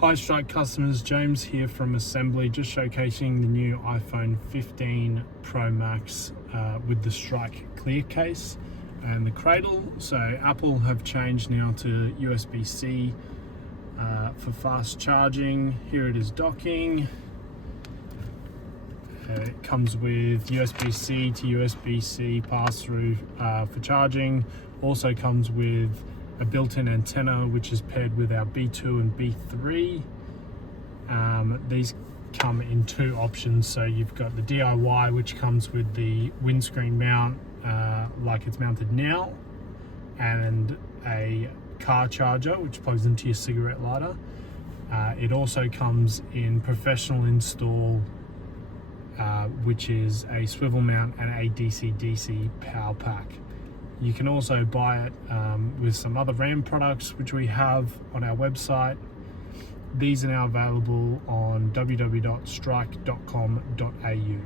Hi Strike customers, James here from Assembly, just showcasing the new iPhone 15 Pro Max with the Strike clear case and the cradle. So Apple have changed now to USB-C for fast charging. Here it is docking. It comes with USB-C to USB-C pass-through for charging. Also comes with a built-in antenna which is paired with our B2 and B3. These come in two options, so you've got the DIY, which comes with the windscreen mount like it's mounted now, and a car charger which plugs into your cigarette lighter. It also comes in professional install, which is a swivel mount and a DC-DC power pack. You can also buy it with some other RAM products which we have on our website. These are now available on www.strike.com.au.